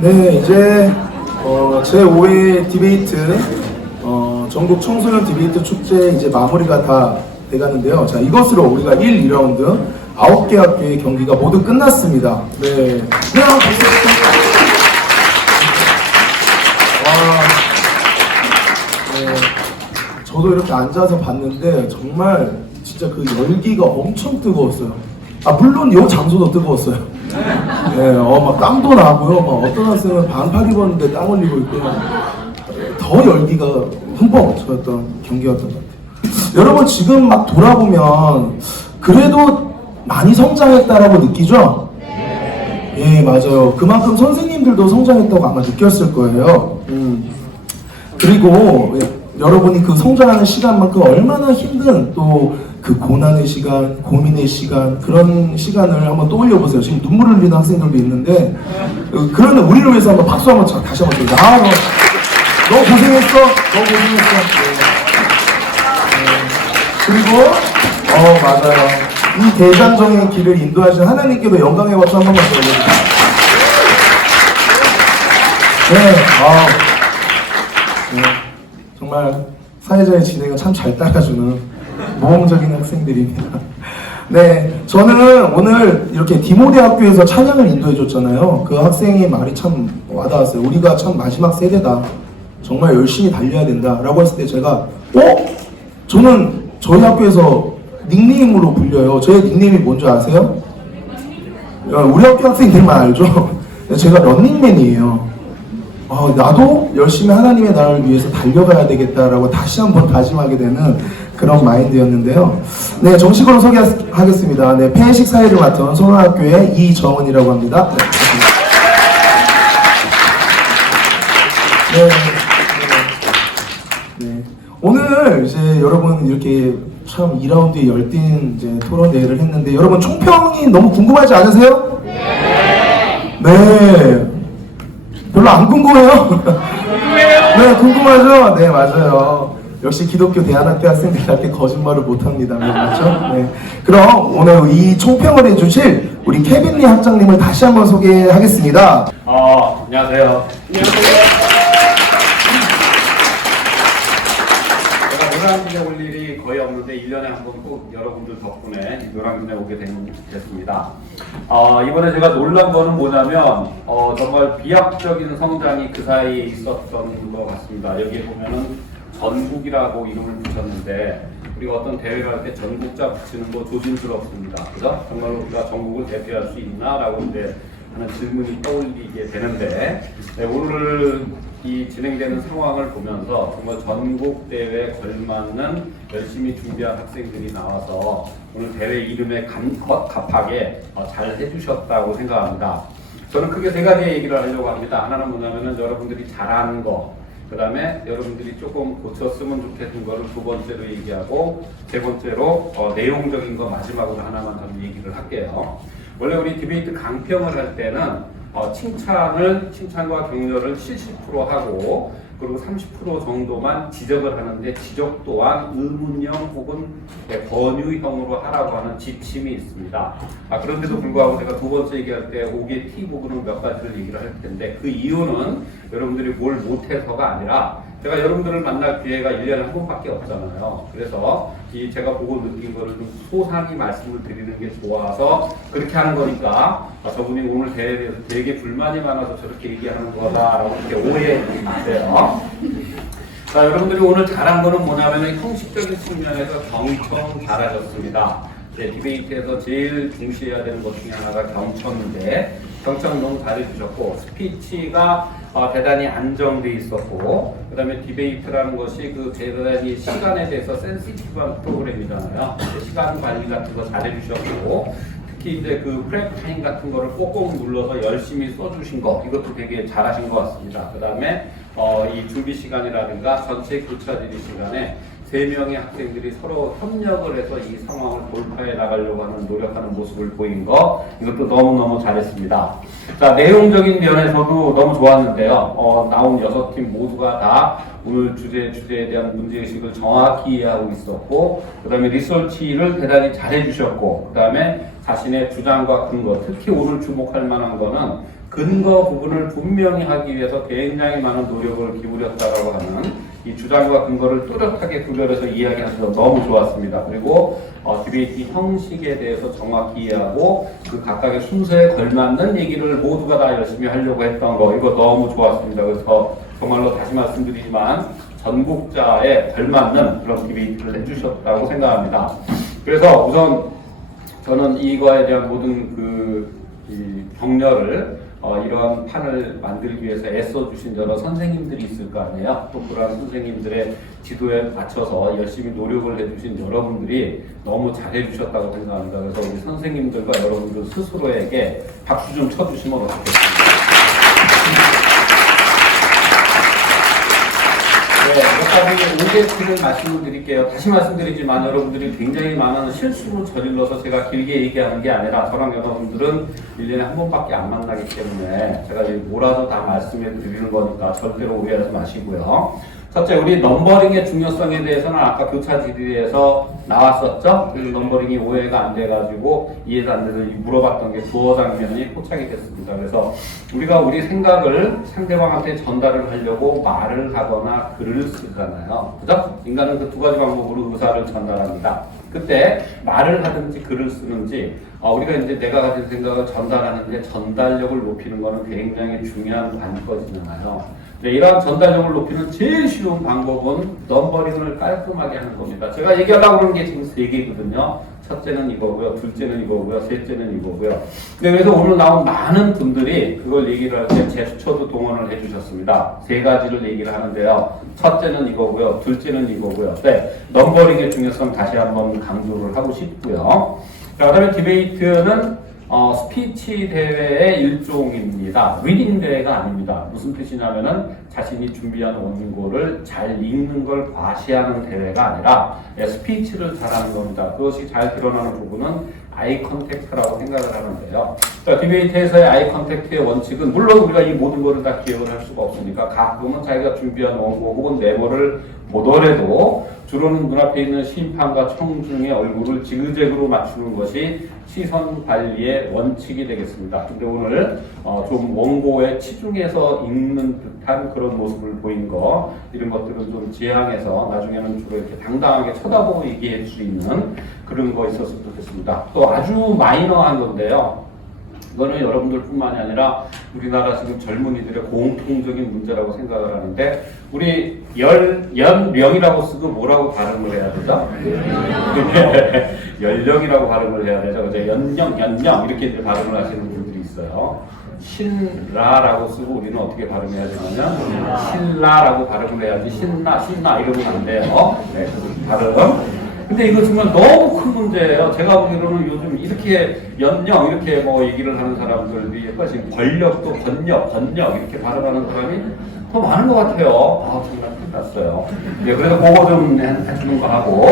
네, 이제 제5회 디베이트 전국 청소년 디베이트 축제 이제 마무리가 다 돼가는데요. 자, 이것으로 우리가 1, 2라운드 9개 학교의 경기가 모두 끝났습니다. 네, 그냥 박수. 와, 네, 저도 이렇게 앉아서 봤는데 정말 진짜 그 열기가 엄청 뜨거웠어요. 아, 물론 이 장소도 뜨거웠어요. 네, 막 땀도 나고요. 막 어떤 학생은 반팔 입었는데 땀 흘리고 있고요. 더 열기가 흠뻑 넘쳤던 경기였던 것 같아요. 여러분 지금 막 돌아보면 그래도 많이 성장했다라고 느끼죠? 예, 맞아요. 그만큼 선생님들도 성장했다고 아마 느꼈을 거예요. 그리고 여러분이 그 성장하는 시간만큼 얼마나 힘든 또 그 고난의 시간, 고민의 시간, 그런 시간을 한번 떠올려 보세요. 지금 눈물을 흘리는 학생들도 있는데, 그러면 우리를 위해서 한번 박수 한번 다시 한번 드립니다. 아, 너 고생했어. 너 고생했어. 그리고, 맞아요. 이 대장정의 길을 인도하신 하나님께도 영광의 박수 한 번만 드려주세요. 네, 정말 사회자의 진행을 참 잘 따라주는 모범적인 학생들입니다. 네, 저는 오늘 이렇게 디모데학교에서 찬양을 인도해줬잖아요. 그 학생의 말이 참 와닿았어요. 우리가 참 마지막 세대다. 정말 열심히 달려야 된다. 라고 했을 때 제가 저는 저희 학교에서 닉네임으로 불려요. 저의 닉네임이 뭔지 아세요? 우리 학교 학생들만 알죠? 제가 런닝맨이에요. 나도 열심히 하나님의 나라를 위해서 달려가야 되겠다라고 다시 한번 다짐하게 되는 그런 마인드였는데요. 네, 정식으로 소개하겠습니다. 네, 폐회식 사회를 맡은 소노학교의 이정은이라고 합니다. 네. 오늘 이제 여러분 이렇게 참 2라운드에 열띤 이제 토론 대회를 했는데 여러분 총평이 너무 궁금하지 않으세요? 네. 별로 안 궁금해요? 궁금해요? 네, 궁금하죠? 네, 맞아요. 역시 기독교 대안학교 학생들답게 거짓말을 못합니다. 맞죠? 네. 그럼 오늘 이 총평을 해주실 우리 케빈리 학장님을 다시 한번 소개하겠습니다. 안녕하세요. 제가 노량진에 올 일이 거의 없는데 1년에 한 번 꼭 여러분들 덕분에 노량진에 오게 됐습니다. 이번에 제가 놀란 거는 뭐냐면 정말 비약적인 성장이 그 사이에 있었던 것 같습니다. 여기에 보면은 전국이라고 이름을 붙였는데 우리가 어떤 대회를 할 때 전국자 붙이는 거 조심스럽습니다. 그죠? 정말로 우리가 전국을 대표할 수 있나라고 이제 하는 질문이 떠올리게 되는데 오늘 이 진행되는 상황을 보면서 정말 전국 대회에 걸맞는 열심히 준비한 학생들이 나와서 오늘 대회 이름에 갑하게 잘 해주셨다고 생각합니다. 저는 크게 세 가지 얘기를 하려고 합니다. 하나는 뭐냐면은 여러분들이 잘하는 거, 그 다음에 여러분들이 조금 고쳤으면 좋겠는 거를 두 번째로 얘기하고 세 번째로 내용적인 거 마지막으로 하나만 좀 얘기를 할게요. 원래 우리 디베이트 강평을 할 때는 칭찬과 격려를 70% 하고 그리고 30% 정도만 지적을 하는데 지적 또한 의문형 혹은 권유형으로 하라고 하는 지침이 있습니다. 그런데도 불구하고 제가 두 번째 얘기할 때 5개 T부분은 몇 가지를 얘기를 할 텐데 그 이유는 여러분들이 뭘 못해서가 아니라 제가 여러분들을 만날 기회가 1년에 한 번밖에 없잖아요. 그래서 제가 보고 느낀 거를 좀 소상히 말씀을 드리는 게 좋아서 그렇게 하는 거니까 저분이 오늘 대회에 대해서 되게 불만이 많아서 저렇게 얘기하는 거다라고 이렇게 오해하지 마세요. 자, 여러분들이 오늘 잘한 거는 뭐냐면 형식적인 측면에서 경청 잘하셨습니다. 디베이트에서 제일 중시해야 되는 것 중에 하나가 경청인데 경청 너무 잘해주셨고 스피치가 대단히 안정돼 있었고 그 다음에 디베이트라는 것이 그 대단히 시간에 대해서 센시티브한 프로그램이잖아요. 시간 관리 같은 거 잘해주셨고 특히 이제 그 프랩 타임 같은 거를 꼭꼭 눌러서 열심히 써주신 거 이것도 되게 잘하신 것 같습니다. 그 다음에 이 준비 시간이라든가 전체 교차 질의 시간에 3명의 학생들이 서로 협력을 해서 이 상황을 돌파해 나가려고 하는 노력하는 모습을 보인 거 이것도 너무너무 잘했습니다. 자, 내용적인 면에서도 너무 좋았는데요. 나온 6팀 모두가 다 오늘 주제에 대한 문제의식을 정확히 이해하고 있었고 그 다음에 리서치를 대단히 잘해 주셨고 그 다음에 자신의 주장과 근거 특히 오늘 주목할 만한 거는 근거 부분을 분명히 하기 위해서 굉장히 많은 노력을 기울였다라고 하는 이 주장과 근거를 뚜렷하게 구별해서 이야기하셔서 너무 좋았습니다. 그리고 디베이트 형식에 대해서 정확히 이해하고 그 각각의 순서에 걸맞는 얘기를 모두가 다 열심히 하려고 했던 거 이거 너무 좋았습니다. 그래서 정말로 다시 말씀드리지만 전국자에 걸맞는 그런 디베이트를 해주셨다고 생각합니다. 그래서 우선 저는 이거에 대한 모든 이 격려를 이러한 판을 만들기 위해서 애써주신 여러 선생님들이 있을 거 아니에요. 또 그러한 선생님들의 지도에 맞춰서 열심히 노력을 해주신 여러분들이 너무 잘해주셨다고 생각합니다. 그래서 우리 선생님들과 여러분들 스스로에게 박수 좀 쳐주시면 어떻겠습니까? 네, 몇 가지 오게티를 말씀을 드릴게요. 다시 말씀드리지만 여러분들이 굉장히 많은 실수로 저질러서 제가 길게 얘기하는 게 아니라 저랑 여러분들은 1년에 한 번밖에 안 만나기 때문에 제가 몰아서 다 말씀해 드리는 거니까 절대로 오해하지 마시고요. 첫째, 우리 넘버링의 중요성에 대해서는 아까 교차 질의에서 나왔었죠. 그리고 넘버링이 오해가 안 돼가지고 이해가 안 돼서 물어봤던 게 주어 장면이 포착이 됐습니다. 그래서 우리가 우리 생각을 상대방한테 전달을 하려고 말을 하거나 글을 쓰잖아요. 그죠? 인간은 그 두 가지 방법으로 의사를 전달합니다. 그때 말을 하든지 글을 쓰는지 우리가 이제 내가 가진 생각을 전달하는데 전달력을 높이는 것은 굉장히 중요한 관건이잖아요. 네, 이러한 전달력을 높이는 제일 쉬운 방법은 넘버링을 깔끔하게 하는 겁니다. 제가 얘기하려고 하는 게 지금 3개거든요. 첫째는 이거고요, 둘째는 이거고요, 셋째는 이거고요. 네, 그래서 오늘 나온 많은 분들이 그걸 얘기를 할 때 제스처도 동원을 해주셨습니다. 3가지를 얘기를 하는데요. 첫째는 이거고요, 둘째는 이거고요. 네, 넘버링의 중요성 다시 한번 강조를 하고 싶고요. 자, 그다음에 디베이트는 스피치 대회의 일종입니다. 리딩 대회가 아닙니다. 무슨 뜻이냐면은 자신이 준비한 원고를 잘 읽는 걸 과시하는 대회가 아니라 스피치를 잘하는 겁니다. 그것이 잘 드러나는 부분은 아이 컨택트라고 생각을 하는데요. 그러니까 디베이트에서의 아이 컨택트의 원칙은 물론 우리가 이 모든 것을 다 기억을 할 수가 없으니까 가끔은 자기가 준비한 원고 혹은 메모를 보더라도 주로는 눈앞에 있는 심판과 청중의 얼굴을 지그재그로 맞추는 것이 시선 관리의 원칙이 되겠습니다. 근데 오늘 좀 원고에 치중해서 읽는 듯한 그런 모습을 보인 거 이런 것들은 좀 지양해서 나중에는 주로 이렇게 당당하게 쳐다보고 얘기할 수 있는 그런 거 있었으면 좋겠습니다. 또 아주 마이너한 건데요. 이거는 여러분들뿐만이 아니라 우리나라 지금 젊은이들의 공통적인 문제라고 생각을 하는데 우리 연령이라고 쓰고 뭐라고 발음을 해야 되죠? 연령이라고 발음을 해야 되죠. 그죠? 연령 이렇게 이제 발음을 하시는 분들이 있어요. 신라라고 쓰고 우리는 어떻게 발음해야 되냐면 신라라고 발음을 해야지 신나 이러면 안 돼요. 네, 그 발음. 근데 이거 정말 너무 큰 문제예요. 제가 보기로는 요즘 이렇게 연령 이렇게 뭐 얘기를 하는 사람들이 지금 권력도 번역 이렇게 발음하는 사람이 더 많은 것 같아요. 정말 끝났어요. 네, 그래서 그거 좀 해주는 거 하고.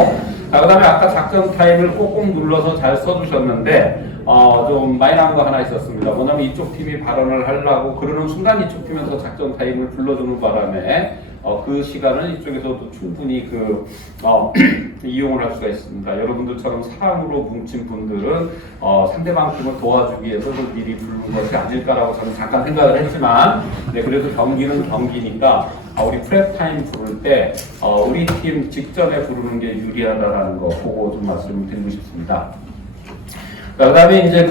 자, 그 다음에 아까 작전 타임을 꼭꼭 눌러서 잘 써주셨는데, 좀 마이너한 거 하나 있었습니다. 뭐냐면 이쪽 팀이 발언을 하려고 그러는 순간 이쪽 팀에서 작전 타임을 불러주는 바람에, 그 시간을 이쪽에서도 충분히 이용을 할 수가 있습니다. 여러분들처럼 사람으로 뭉친 분들은 상대방 팀을 도와주기 위해서 미리 부르는 것이 아닐까라고 저는 잠깐 생각을 했지만, 네, 그래도 경기는 경기니까 우리 프랩 타임 부를 때 우리 팀 직전에 부르는 게 유리하다라는 거 보고 좀 말씀을 드리고 싶습니다. 그 다음에 이제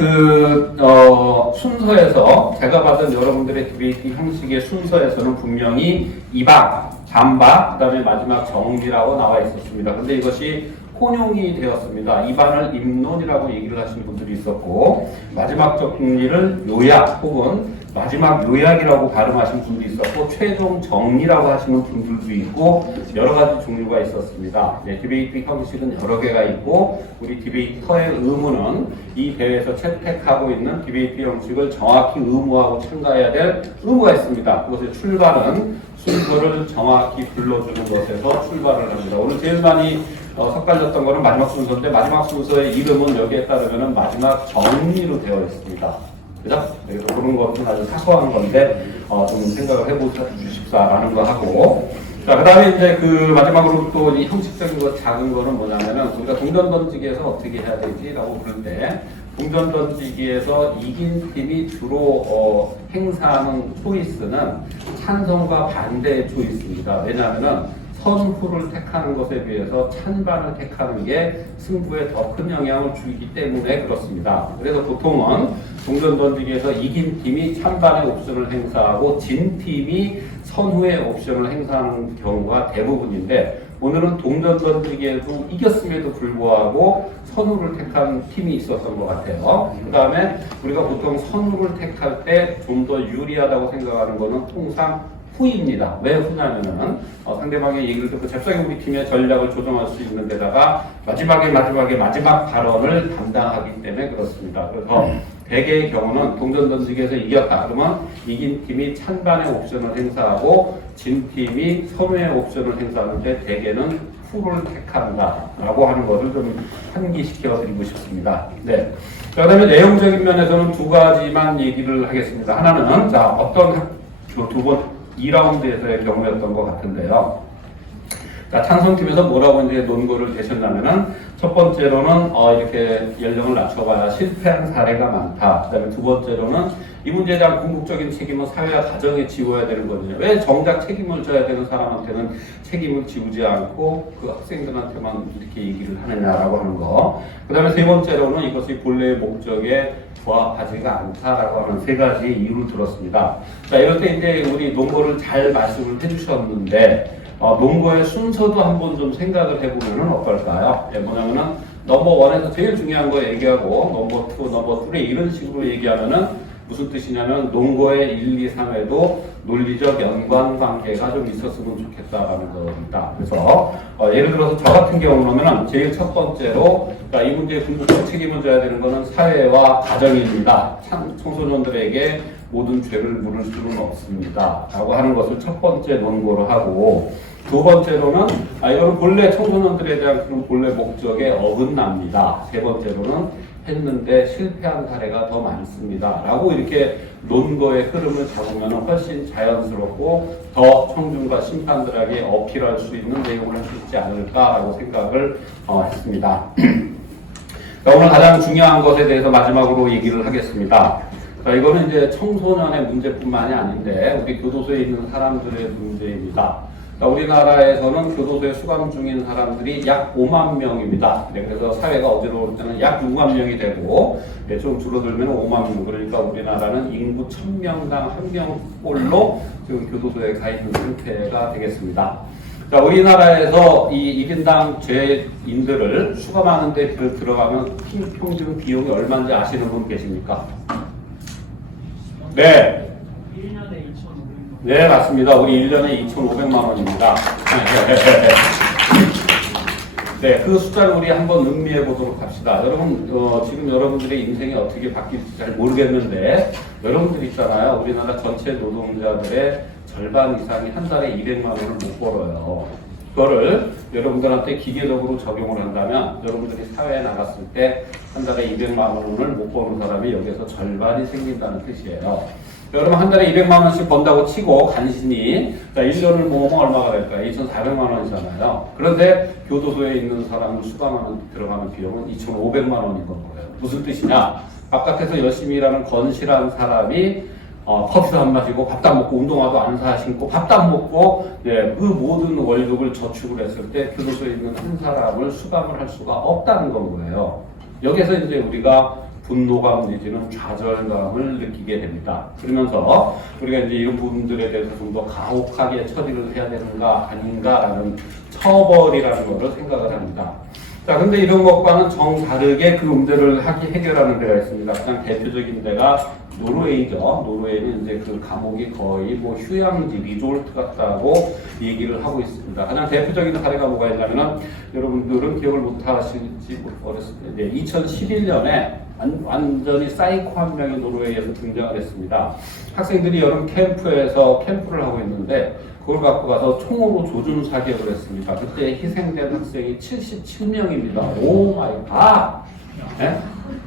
순서에서 제가 받은 여러분들의 디베이트 형식의 순서에서는 분명히 이방, 반박, 그 다음에 마지막 정리라고 나와 있었습니다. 근데 이것이 혼용이 되었습니다. 이반을 입론이라고 얘기를 하시는 분들이 있었고 마지막 정리를 요약 혹은 마지막 요약이라고 발음하신 분도 있었고 최종 정리라고 하시는 분들도 있고 여러 가지 종류가 있었습니다. 네, 디베이트 형식은 여러 개가 있고 우리 디베이터의 의무는 이 대회에서 채택하고 있는 디베이트 형식을 정확히 의무하고 참가해야 될 의무가 있습니다. 그것의 출발은 순서를 정확히 불러주는 것에서 출발을 합니다. 오늘 제일 많이 섞달렸던 거는 마지막 순서인데 마지막 순서의 이름은 여기에 따르면 마지막 정리로 되어 있습니다. 그죠? 그래서 그런 것은 아주 사소한 건데 좀 생각을 해보십사라는 거 하고 자, 그 다음에 이제 마지막으로 또 이 형식적인 거 작은 거는 뭐냐면은 우리가 동전 던지기에서 어떻게 해야 되지? 라고 그럴 때 동전 던지기에서 이긴 팀이 주로 행사하는 초이스는 찬성과 반대의 초이스입니다. 왜냐하면 선후를 택하는 것에 비해서 찬반을 택하는 게 승부에 더 큰 영향을 주기 때문에 그렇습니다. 그래서 보통은 동전 던지기에서 이긴 팀이 찬반의 옵션을 행사하고 진 팀이 선후의 옵션을 행사하는 경우가 대부분인데, 오늘은 동전 던지기에도 이겼음에도 불구하고 선후를 택한 팀이 있었던 것 같아요. 그 다음에 우리가 보통 선후를 택할 때 좀 더 유리하다고 생각하는 것은 통상 후입니다. 왜 후냐면은 상대방의 얘기를 듣고 잽싸게 우리 팀의 전략을 조정할 수 있는 데다가 마지막 발언을 담당하기 때문에 그렇습니다. 그래서 대개의 경우는 동전 던지기에서 이겼다 그러면 이긴 팀이 찬반의 옵션을 행사하고 진 팀이 선후의 옵션을 행사하는데 대개는 후를 택한다라고 하는 것을 좀 환기시켜 드리고 싶습니다. 네. 자, 그다음에 내용적인 면에서는 두 가지만 얘기를 하겠습니다. 하나는 자 어떤 두 번 2라운드에서의 경우였던 것 같은데요. 자, 찬성팀에서 뭐라고 이제 논거를 되셨냐면은 첫 번째로는 이렇게 연령을 낮춰봐야 실패한 사례가 많다. 그다음에 두 번째로는 이 문제에 대한 궁극적인 책임은 사회와 가정에 지워야 되는 거거든요. 왜 정작 책임을 져야 되는 사람한테는 책임을 지우지 않고 그 학생들한테만 이렇게 얘기를 하느냐라고 하는 거. 그다음에 세 번째로는 이것이 본래의 목적에 부합하지가 않다라고 하는 세 가지 이유를 들었습니다. 자, 이럴 때 이제 우리 논거를 잘 말씀을 해주셨는데 논거의 순서도 한번 좀 생각을 해보면 어떨까요? 예, 뭐냐면은 넘버 1에서 제일 중요한 거 얘기하고 넘버 2, 넘버 3 이런 식으로 얘기하면은 무슨 뜻이냐면 논거의 1, 2, 3에도 논리적 연관관계가 좀 있었으면 좋겠다라는 겁니다. 그래서 예를 들어서 저 같은 경우는 제일 첫 번째로 이 문제의 궁극적 책임을 져야 되는 것은 사회와 가정입니다. 청소년들에게 모든 죄를 물을 수는 없습니다. 라고 하는 것을 첫 번째 논거로 하고, 두 번째로는 이거는 본래 청소년들에 대한 그런 본래 목적에 어긋납니다. 세 번째로는 했는데 실패한 사례가 더 많습니다. 라고 이렇게 논거의 흐름을 잡으면 훨씬 자연스럽고 더 청중과 심판들에게 어필할 수 있는 내용을 할 수 있지 않을까라고 생각을 했습니다. 오늘 가장 중요한 것에 대해서 마지막으로 얘기를 하겠습니다. 자, 이거는 이제 청소년의 문제뿐만이 아닌데 우리 교도소에 있는 사람들의 문제입니다. 우리나라에서는 교도소에 수감 중인 사람들이 약 5만 명입니다. 그래서 사회가 어지러울 때는 약 6만 명이 되고 좀 줄어들면 5만 명. 그러니까 우리나라는 인구 1000명당 1명꼴로 지금 교도소에 가 있는 상태가 되겠습니다. 자, 우리나라에서 이 1인당 죄인들을 수감하는 데 들어가면 평균 비용이 얼마인지 아시는 분 계십니까? 네. 1년에 2,500만. 네, 맞습니다. 우리 1년에 2,500만 원입니다. 네, 그 숫자를 우리 한번 음미해 보도록 합시다. 여러분, 지금 여러분들의 인생이 어떻게 바뀔지 잘 모르겠는데, 여러분들 있잖아요. 우리나라 전체 노동자들의 절반 이상이 한 달에 200만 원을 못 벌어요. 그거를 여러분들한테 기계적으로 적용을 한다면, 여러분들이 사회에 나갔을 때 한 달에 200만 원을 못 버는 사람이 여기서 절반이 생긴다는 뜻이에요. 여러분 한 달에 200만 원씩 번다고 치고 간신히 1년을 모으면 얼마가 될까요? 2,400만 원이잖아요. 그런데 교도소에 있는 사람을 수감하는 들어가는 비용은 2,500만 원인 거예요. 무슨 뜻이냐? 바깥에서 열심히 일하는 건실한 사람이 커피도 안 마시고 밥도 안 먹고 운동화도 안 사 신고 밥도 안 먹고 그 모든 월급을 저축을 했을 때 교도소에 있는 한 사람을 수감을 할 수가 없다는 건 거예요. 여기서 이제 우리가 분노감 내지는 좌절감을 느끼게 됩니다. 그러면서 우리가 이제 이런 부분들에 대해서 좀 더 가혹하게 처리를 해야 되는가 아닌가라는 처벌이라는 것을 생각을 합니다. 자, 근데 이런 것과는 정다르게 그 문제를 해결하는 데가 있습니다. 가장 대표적인 데가 노르웨이죠. 노르웨이는 이제 그 감옥이 거의 뭐 휴양지, 리조트 같다고 얘기를 하고 있습니다. 가장 대표적인 사례가 뭐가 있냐면은 여러분들은 기억을 못 하실지 모르겠을 때 2011년에 완전히 사이코 한 명이 노르웨이에서 등장을 했습니다. 학생들이 여름 캠프에서 캠프를 하고 있는데 그걸 갖고 가서 총으로 조준 사격을 했습니다. 그때 희생된 학생이 77명입니다. 오 마이 갓! 네?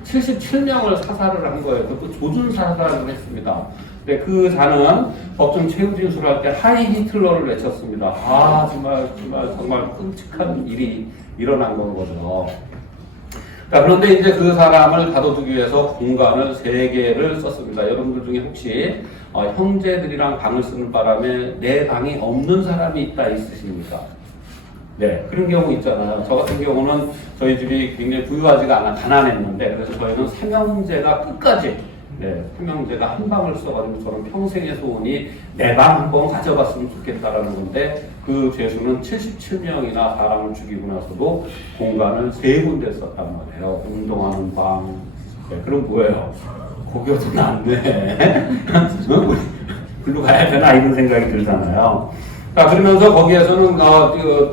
77명을 사살을 한 거예요. 그것도 조준 사살을 했습니다. 네, 그 자는 법정 최후 진술을 할 때 하이 히틀러를 외쳤습니다. 정말 끔찍한 일이 일어난 건 거죠. 자, 그런데 이제 그 사람을 가둬두기 위해서 공간을 3개를 썼습니다. 여러분들 중에 혹시 형제들이랑 방을 쓰는 바람에 내 방이 없는 사람이 있다 있으십니까? 네, 그런 경우 있잖아요. 저 같은 경우는 저희 집이 굉장히 부유하지가 않아 가난했는데 그래서 저희는 삼형제가 끝까지 삼형제가 한 방을 써가지고 저는 평생의 소원이 내 방 한 번 가져갔으면 좋겠다라는 건데 그 죄수는 77명이나 사람을 죽이고 나서도 공간을 3군데 썼단 말이에요. 운동하는 방. 네, 그럼 뭐예요? 거기가 더 낫네. 글로 가야 되나 이런 생각이 들잖아요. 자, 그러면서 거기에서는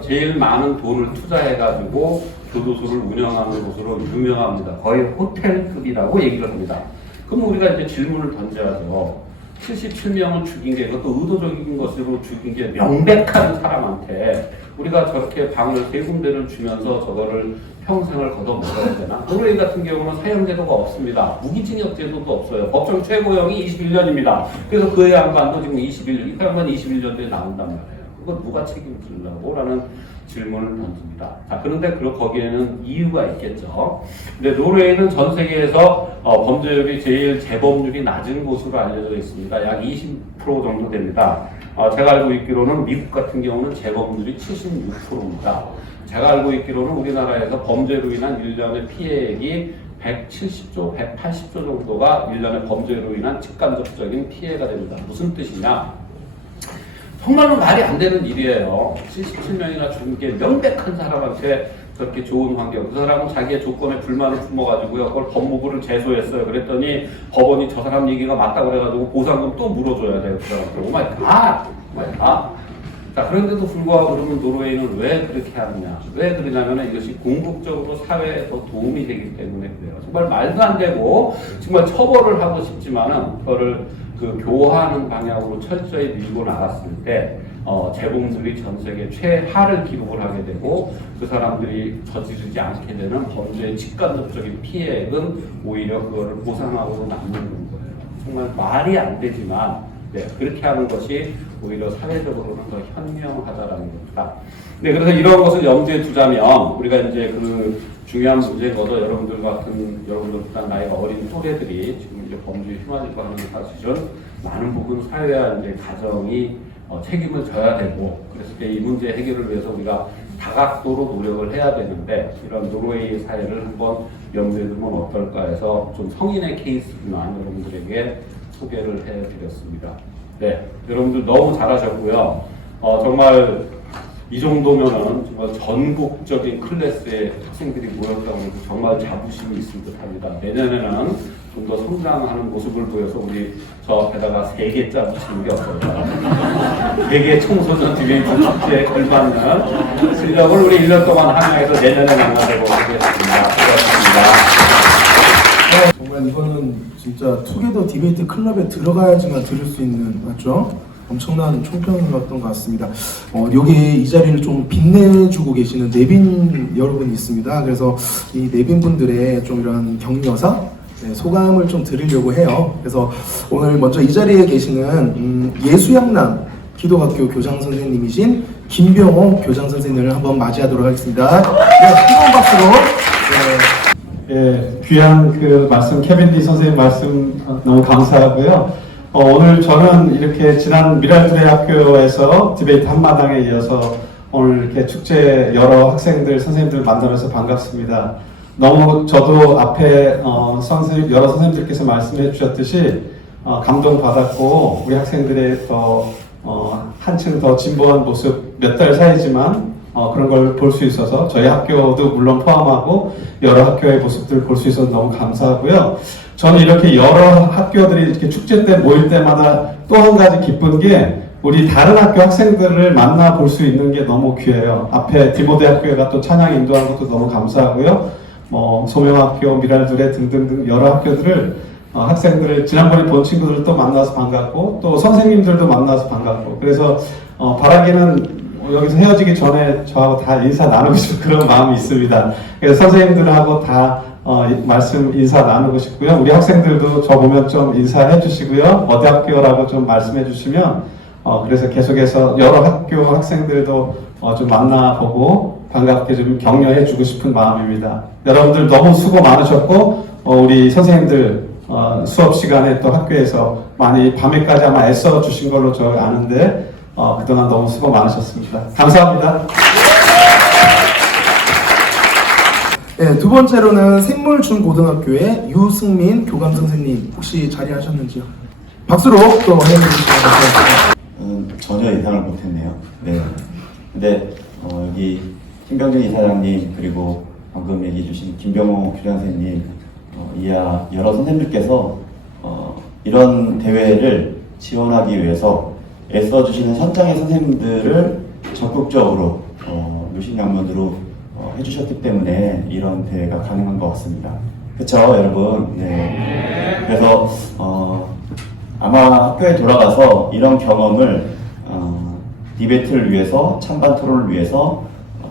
제일 많은 돈을 투자해가지고 교도소를 운영하는 곳으로 유명합니다. 거의 호텔급이라고 얘기를 합니다. 그럼 우리가 이제 질문을 던져야죠. 77명을 죽인 게, 그것도 의도적인 것으로 죽인 게 명백한 사람한테 우리가 저렇게 방을 3군데를 주면서 저거를 평생을 걷어 먹어야 되나? 노르웨이 같은 경우는 사형제도가 없습니다. 무기징역 제도도 없어요. 법정 최고형이 21년입니다. 그래서 그 양반도 지금 21년, 이 양반 21년도에 나온단 말이에요. 그거 누가 책임질라고? 라는 질문을 던집니다. 자, 그런데 거기에는 이유가 있겠죠. 근데 노르웨이는 전 세계에서 범죄율이 제일 재범률이 낮은 곳으로 알려져 있습니다. 약 20% 정도 됩니다. 제가 알고 있기로는 미국 같은 경우는 재범률이 76%입니다. 제가 알고 있기로는 우리나라에서 범죄로 인한 1년의 피해액이 170조, 180조 정도가 1년의 범죄로 인한 직간접적인 피해가 됩니다. 무슨 뜻이냐? 정말로 말이 안 되는 일이에요. 77명이나 죽은 게 명백한 사람한테 그렇게 좋은 환경. 그 사람은 자기의 조건에 불만을 품어가지고요. 그걸 법무부를 제소했어요. 그랬더니 법원이 저 사람 얘기가 맞다고 그래가지고 보상금 또 물어줘야 돼요. 그 사람한테. 오마이갓! 자, 그런데도 불구하고 그러면 노르웨이는 왜 그렇게 하느냐? 왜 그러냐면 이것이 궁극적으로 사회에 더 도움이 되기 때문에 그래요. 정말 말도 안 되고 정말 처벌을 하고 싶지만은 그거를 교화하는 방향으로 철저히 밀고 나갔을 때 재범률이 전 세계 최하를 기록을 하게 되고 그 사람들이 저지르지 않게 되는 범죄의 직간접적인 피해액은 오히려 그거를 보상하고 남는 거예요. 정말 말이 안 되지만 그렇게 하는 것이 오히려 사회적으로는 더 현명하다라는 겁니다. 그래서 이런 것을 염두에 두자면 우리가 이제 그 중요한 문제인 것도 여러분들보다 나이가 어린 또래들이 지금 이제 범죄에 휘말리고 하는 사실은 많은 부분 사회와 이제 가정이 책임을 져야 되고 그랬을 때 이 문제 해결을 위해서 우리가 다각도로 노력을 해야 되는데 이런 노르웨이 사례를 한번 염두에 두면 어떨까 해서 좀 성인의 케이스지만 여러분들에게 소개를 해드렸습니다. 네, 여러분들 너무 잘하셨고요. 정말 이 정도면은 정말 전국적인 클래스의 학생들이 모였다고 해도 정말 자부심이 있을 듯합니다. 내년에는 좀 더 성장하는 모습을 보여서 우리 저 앞에다가 3개짜 붙이는 게 어떨까. 3개 청소년 디베이트 축제에 걸맞는 실력을 우리 1년 동안 함양해서 내년에 만나보도록 하겠습니다. 고맙습니다. 정말 이거는 진짜 투게더 디베이트 클럽에 들어가야지만 들을 수 있는, 맞죠? 엄청난 총평이었던 것 같습니다. 여기 이 자리를 좀 빛내주고 계시는 내빈 여러분이 있습니다. 그래서 이 내빈 분들의 좀 이런 격려사, 소감을 좀 들으려고 해요. 그래서 오늘 먼저 이 자리에 계시는 예수양남 기도학교 교장 선생님이신 김병호 교장 선생님을 한번 맞이하도록 하겠습니다. 뜨거운 박수로. 귀한 그 말씀, 케빈 디 선생님 말씀 너무 감사하고요. 오늘 저는 이렇게 지난 미랄드레 학교에서 디베이트 한마당에 이어서 오늘 이렇게 축제 여러 학생들, 선생님들 만나면서 반갑습니다. 너무 저도 앞에 여러 선생님들께서 말씀해 주셨듯이 감동받았고 우리 학생들의 더 한층 더 진보한 모습 몇 달 사이지만 그런 걸 볼 수 있어서 저희 학교도 물론 포함하고 여러 학교의 모습들을 볼 수 있어서 너무 감사하고요. 저는 이렇게 여러 학교들이 이렇게 축제 때 모일 때마다 또 한 가지 기쁜 게 우리 다른 학교 학생들을 만나 볼 수 있는 게 너무 귀해요. 앞에 디모데학교가 또 찬양 인도한 것도 너무 감사하고요. 소명학교, 미랄드레 등등등 여러 학교들을 학생들을 지난번에 본 친구들을 또 만나서 반갑고 또 선생님들도 만나서 반갑고 그래서 바라기는 여기서 헤어지기 전에 저하고 다 인사 나누고 싶은 그런 마음이 있습니다. 그래서 선생님들하고 다 말씀 인사 나누고 싶고요. 우리 학생들도 저 보면 좀 인사해 주시고요. 어디 학교라고 좀 말씀해 주시면 그래서 계속해서 여러 학교 학생들도 좀 만나보고 반갑게 좀 격려해주고 싶은 마음입니다. 여러분들 너무 수고 많으셨고 우리 선생님들 수업 시간에 또 학교에서 많이 밤에까지 아마 애써 주신 걸로 저 아는데 그동안 너무 수고 많으셨습니다. 감사합니다. 네, 두 번째로는 샘물중고등학교의 유승민 교감 선생님 혹시 자리하셨는지요? 박수로 또 해주시기 바랍니다. 전혀 예상을 못했네요. 네. 근데 여기 김병준 이사장님 그리고 방금 얘기해 주신 김병호 교장선생님 이하 여러 선생님들께서 이런 대회를 지원하기 위해서 애써주시는 현장의 선생님들을 적극적으로 물심양면으로 해주셨기 때문에 이런 대회가 가능한 것 같습니다. 그쵸 여러분? 네. 그래서 아마 학교에 돌아가서 이런 경험을 디베이트를 위해서, 찬반 토론을 위해서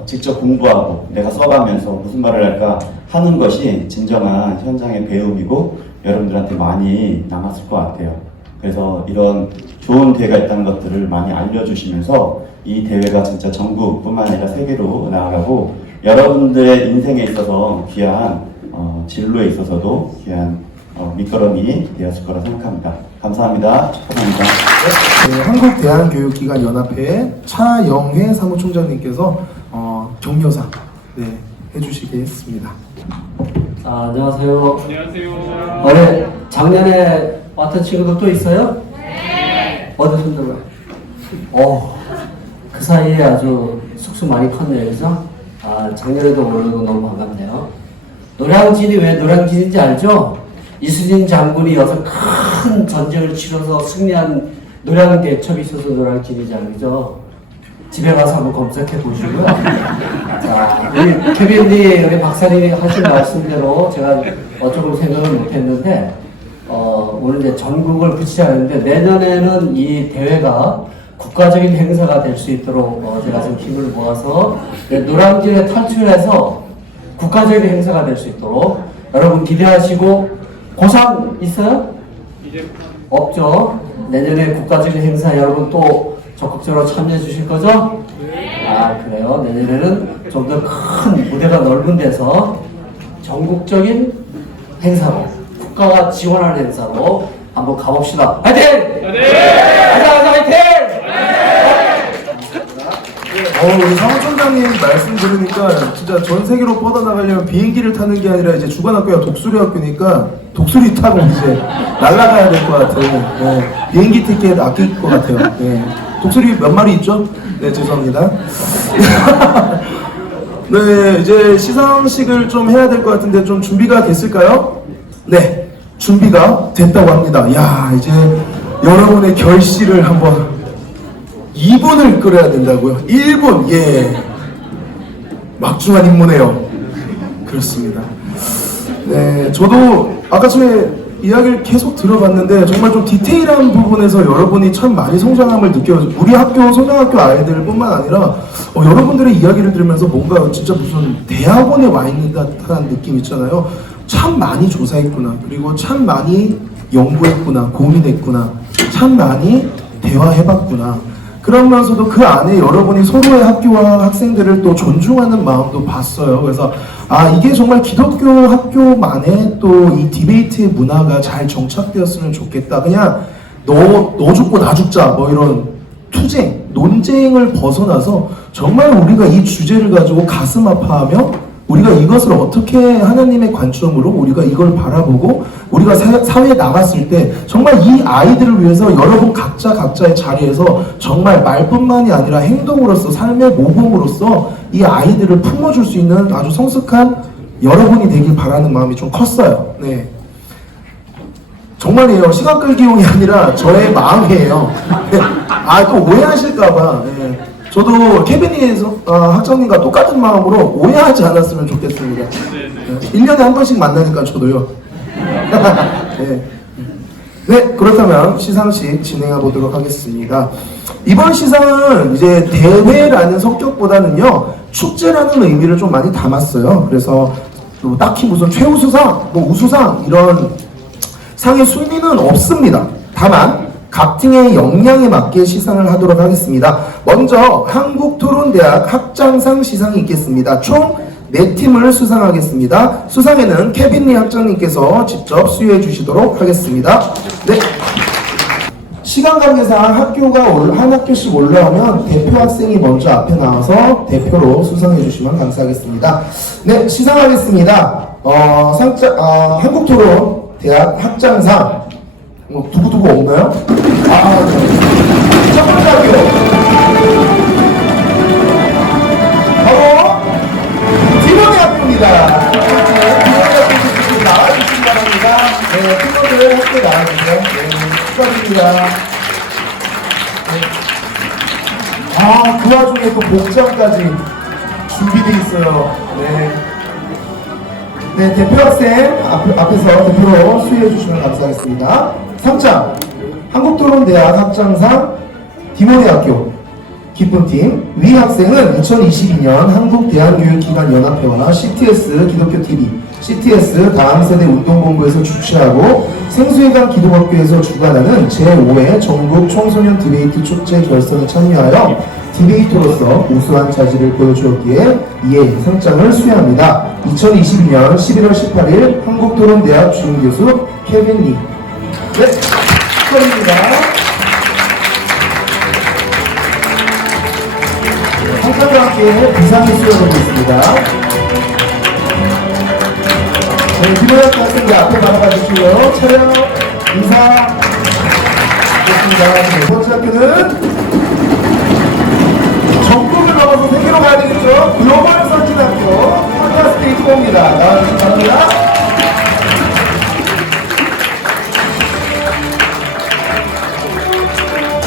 직접 공부하고 내가 써가면서 무슨 말을 할까 하는 것이 진정한 현장의 배움이고 여러분들한테 많이 남았을 것 같아요. 그래서 이런 좋은 대회가 있다는 것들을 많이 알려주시면서 이 대회가 진짜 전국뿐만 아니라 세계로 나아가고 여러분들의 인생에 있어서 귀한 진로에 있어서도 귀한 밑거름이 되었을 거라 생각합니다. 감사합니다. 축하합니다. 네, 한국대한교육기관연합회 차영회 사무총장님께서 격려사 해주시겠습니다. 안녕하세요. 안녕하세요. 올해 작년에 왔던 친구들 또 있어요? 네. 어디 손들어요? 그 사이에 아주 쑥쑥 많이 컸네요, 그죠? 작년에도 올해도 너무 반갑네요. 노량진이 왜 노량진인지 알죠? 이순신 장군이 여기서 큰 전쟁을 치러서 승리한 노량 대첩이 있어서 노량진이지 알죠? 집에 가서 한번 검색해 보시고요. 자, 우리 케빈리 우리 박사님이 하신 말씀대로 제가 조금 생각을 못했는데 오늘 이제 전국을 붙이자는데 내년에는 이 대회가 국가적인 행사가 될 수 있도록 제가 좀 힘을 모아서 노량진에 탈출해서 국가적인 행사가 될 수 있도록 여러분 기대하시고 고상 있어요? 없죠. 내년에 국가적인 행사 여러분 또 적극적으로 참여해 주실 거죠? 네. 그래요. 내년에는 좀 더 큰 무대가 넓은 데서 전국적인 행사로 국가가 지원하는 행사로 한번 가봅시다. 화이팅! 가자 화이팅! 우리 사무총장님 말씀 들으니까 진짜 전 세계로 뻗어나가려면 비행기를 타는 게 아니라 이제 주관학교가 독수리 학교니까 독수리 타고 이제 날아가야 될 것 같아요. 네, 비행기 티켓 아낄 것 같아요. 네. 독수리 몇 마리 있죠? 네, 죄송합니다. 네, 이제 시상식을 좀 해야 될 것 같은데 좀 준비가 됐을까요? 네, 준비가 됐다고 합니다. 야, 이제 여러분의 결실을 한번 2분을 끓여야 된다고요? 1분, 예. 막중한 임무네요. 그렇습니다. 네, 저도 아까 전에 이야기를 계속 들어봤는데 정말 좀 디테일한 부분에서 여러분이 참 많이 성장함을 느껴요. 우리 학교, 소년학교 아이들뿐만 아니라 여러분들의 이야기를 들으면서 뭔가 진짜 무슨 대학원에 와 있는 듯한 느낌 있잖아요. 참 많이 조사했구나. 그리고 참 많이 연구했구나. 고민했구나. 참 많이 대화해봤구나. 그러면서도 그 안에 여러분이 서로의 학교와 학생들을 또 존중하는 마음도 봤어요. 그래서 이게 정말 기독교 학교만의 또 이 디베이트의 문화가 잘 정착되었으면 좋겠다. 그냥 너 죽고 나 죽자 뭐 이런 투쟁, 논쟁을 벗어나서 정말 우리가 이 주제를 가지고 가슴 아파하며 우리가 이것을 어떻게 하나님의 관점으로 우리가 이걸 바라보고 우리가 사회에 나갔을 때 정말 이 아이들을 위해서 여러분 각자의 자리에서 정말 말뿐만이 아니라 행동으로서 삶의 모범으로서 이 아이들을 품어줄 수 있는 아주 성숙한 여러분이 되길 바라는 마음이 좀 컸어요. 네. 정말이에요. 시간 끌기용이 아니라 저의 마음이에요. 네. 또 오해하실까봐. 네. 저도 케빈이에서 학장님과 똑같은 마음으로 오해하지 않았으면 좋겠습니다. 1년에 한 번씩 만나니까 저도요. 네. 네, 그렇다면 시상식 진행해 보도록 하겠습니다. 이번 시상은 이제 대회라는 성격보다는요 축제라는 의미를 좀 많이 담았어요. 그래서 또 딱히 무슨 최우수상, 뭐 우수상 이런 상의 순위는 없습니다. 다만 각 팀의 역량에 맞게 시상을 하도록 하겠습니다. 먼저 한국토론대학 학장상 시상이 있겠습니다. 총 4팀을 수상하겠습니다. 수상에는 케빈리 학장님께서 직접 수여해 주시도록 하겠습니다. 네. 시간 관계상 학교가 한 학교씩 올라오면 대표 학생이 먼저 앞에 나와서 대표로 수상해 주시면 감사하겠습니다. 네, 시상하겠습니다. 한국토론 대학 학장상 두고두고 없나요? 첫 번째 학교 바로 디모데 학교입니다. 나와주시기 바랍니다. 네, 팀원들 학교 나와주세요. 네, 축하드립니다. 네. 그 와중에 또 복장까지 준비되어 있어요. 네. 네, 대표 학생 앞에서 대표로 수여해 주시면 감사하겠습니다. 상장 한국토론대학 학장상 디모데학교 기쁨팀 위 학생은 2022년 한국대한교육기관연합회와 CTS 기독교TV, CTS 다음세대 운동본부에서 주최하고 생수회관 기독학교에서 주관하는 제5회 전국 청소년 디베이트 축제 결선에 참여하여 디베이터로서 우수한 자질을 보여주었기에 이에 상장을 수여합니다. 2022년 11월 18일 한국토론대학 주임교수 케빈 리. 네, 축하드립니다. 상장과 함께 비상이 수여되고 있습니다. 네, 디모데 학생들 앞에 나가 주시고요. 촬영 인사 드리겠습니다. 네 번째 학교는 전국을 넘어서 세계로 가야 되겠죠? 글로벌 선진학교 판타스테이트입니다. 나와주시기 바랍니다.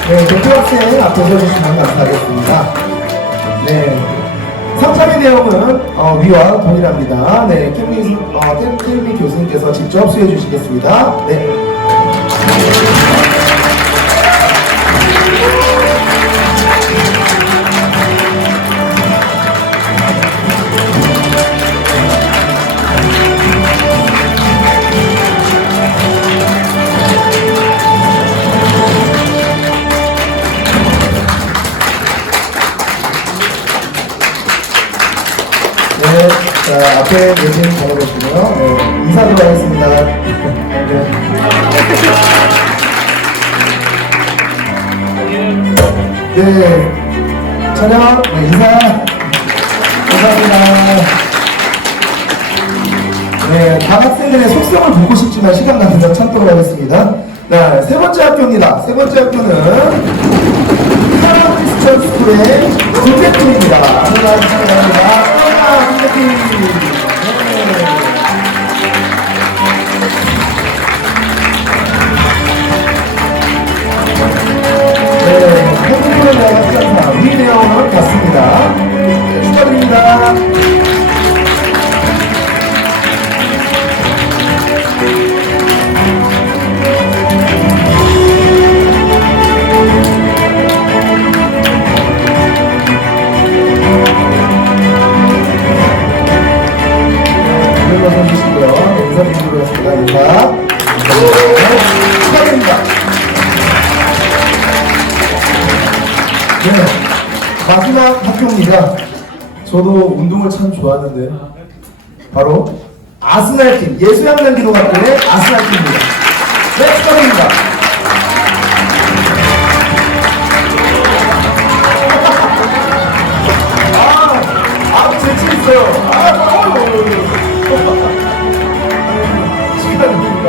네, 대표 학생 앞에 서주시면 감사하겠습니다. 네. 상장의 내용은 위와 동일합니다. 네, 케빈리 교수님께서 직접 수여해 주시겠습니다. 네. 네, 자, 앞에 계신 번호로시고요. 네, 인사드리도록 하겠습니다. 네, 촬영, 네, 인사. 감사합니다. 네, 다 학생들의 속성을 보고 싶지만 시간 관계상 참도록 하겠습니다. 네, 세 번째 학교입니다. 세 번째 학교는 카라 크리스천 스쿨의 김대팀입니다. 감사합니다. 네, 한국토론대학 학장상 위 내용은 같습니다. 네, 축하드립니다. 네, 마지막 학교입니다. 저도 운동을 참 좋아하는데 바로 아스날팀, 예수양단 기독학교의 아스날팀입니다. 네, 축하드립니다. 재치 있어요. 축하드립니다.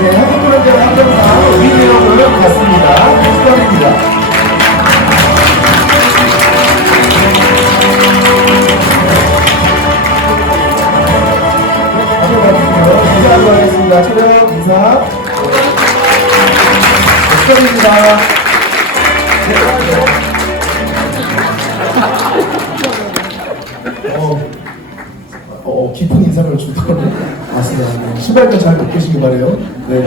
네, 한국토론대학 학장상 위내용을 갖습니다. 축하드립니다. 앞에 봐주시고요. 인사하도록 하겠습니다. 촬영 인사. 축하드립니다. 깊은 인상을 주도록 맞습니다. 신발도 잘 벗기시기 바래요. 네.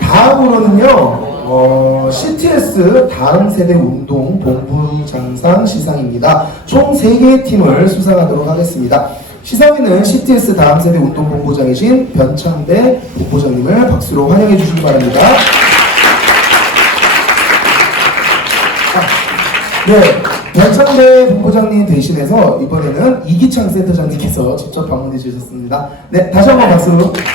다음으로는요, CTS 다음 세대 운동 본부장상 시상입니다. 총 3개의 팀을 수상하도록 하겠습니다. 시상에는 CTS 다음 세대 운동본부장이신 변창배 본부장님을 박수로 환영해 주시기 바랍니다. 네, 변창배 본부장님 대신해서 이번에는 이기창 센터장님께서 직접 방문해 주셨습니다. 네, 다시 한번 박수 부탁드립니다.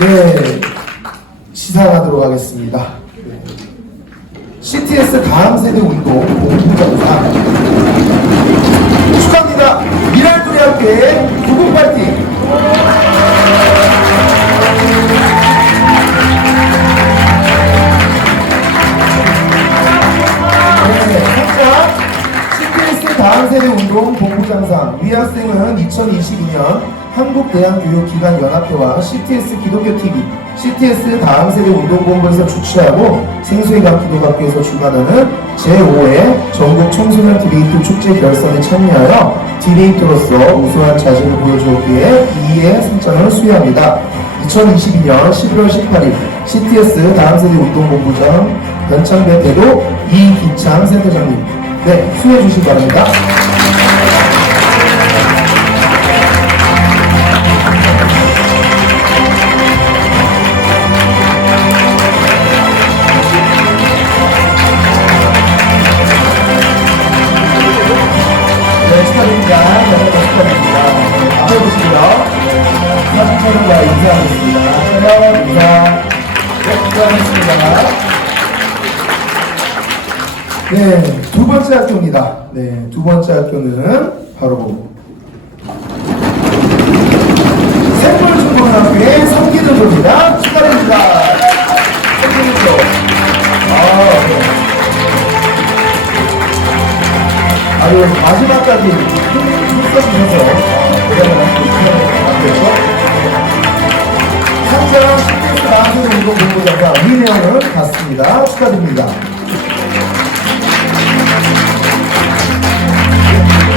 네, 시상하도록 하겠습니다. CTS 다음 세대 운동 본부장상 축하합니다. 미랄도대학교의 구분 파이팅! CTS 다음 세대 운동 본부장상 위 학생은 2022년 한국대학교육기관연합회와 CTS 기독교TV, CTS 다음 세대 운동본부에서 주최하고 생수회관 기독학교에서 주관하는 제5회 전국 청소년 디베이트 축제 결선에 참여하여 디베이터로서 우수한 자질을 보여주었기에 2의 상장을 수여합니다. 2022년 11월 18일 CTS 다음 세대 운동본부장 변창배 대도 이기창 센터장님, 네, 수여해 주시기 바랍니다. 네, 축하드립니다. 축하드립니다. 앞에 보시고요. 사진 촬영과 인사하겠습니다. 촬영, 인사. 네, 축하드리겠습니다. 네, 두 번째 학교입니다. 네, 두 번째 학교는 바로 샘물중고등학교의 성기도조입니다. 축하드립니다. 성기도조. 네. 아유, 마지막까지 힘써주셔서 대단한 학교였죠. 상장 CTS 다음 세대 운동본부장과 위내원을 갖습니다. 축하드립니다.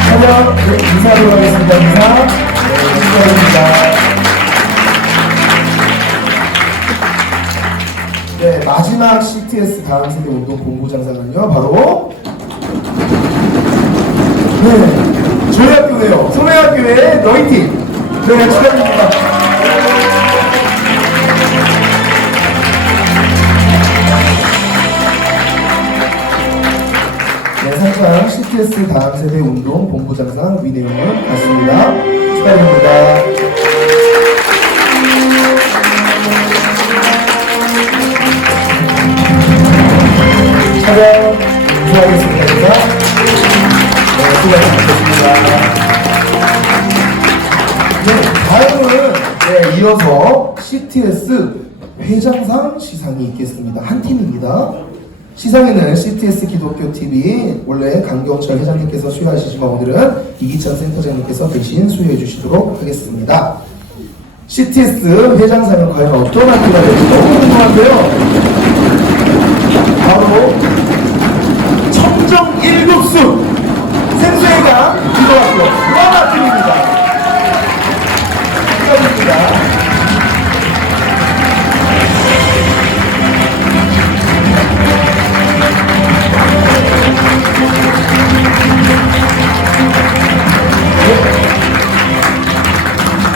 촬영, 네, 인사하도록 하겠습니다. 인사. 네, 축하드립니다. 네, 마지막 CTS 다음 세대 운동 본부장상은요, 바로 네, 저희 학교네요. 소매학교의 너희팀. 네, 축하드립니다. 네, 상장 CTS 다음 세대 운동 본부장상 위내용은 같습니다. 축하드립니다. 촬영 수고하겠습니다. 수고하셨습니다. 네, 다음은 네, 이어서 CTS 회장상 시상이 있겠습니다. 한 팀입니다. 시상에는 CTS 기독교TV 원래 강경철 회장님께서 수여하시지만 오늘은 이기찬 센터장님께서 대신 수여해 주시도록 하겠습니다. CTS 회장상은 과연 어떤 학교가 될지 너무 궁금한데요. 바로 청정 1급수 생수회관 기도학교 무화과팀입니다. 축하드립니다.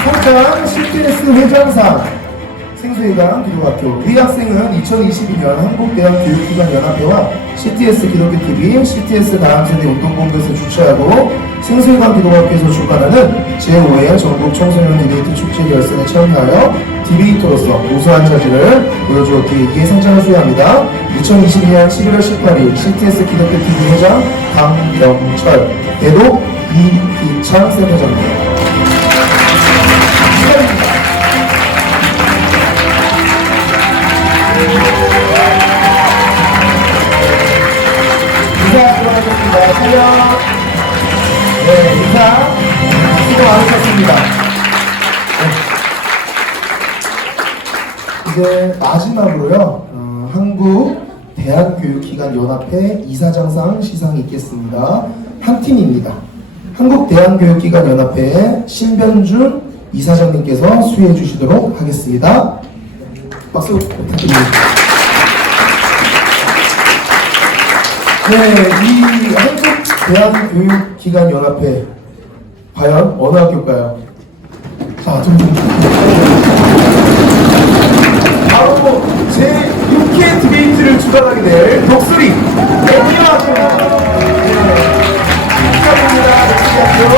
상장 CTS 회장상 생수회관 기도학교 위 학생은 2022년 한국대학교육기관연합회와 CTS 기독교TV, CTS 다음 세대 운동본부에서 주최하고 생수회관 기도학교에서 주관하는 제5회 전국 청소년 디베이트 축제 결선에 참여하여 디베이터로서 우수한 자질을 보여주었기에 이에 상장을 수여합니다. 2022년 11월 18일 CTS 기독교TV 회장 강경철, 대도 이기창 센터장입니다. 인사 들어가겠습니다. 촬영. 네, 인사. 수고 많으셨습니다. 네. 이제 마지막으로요, 한국 대한교육기관연합회 이사장상 시상이 있겠습니다. 한 팀입니다. 한국대한교육기관연합회 신변준 이사장님께서 수여해 주시도록 하겠습니다. 박수 부탁드립니다. 네, 이 한국 대한교육기관연합회 과연 어느 학교일까요? 자, 바로 제6회 디베이트를 주관하게 될 독수리 애니어 학교입니다. 축하드립니다. 독수리 학교.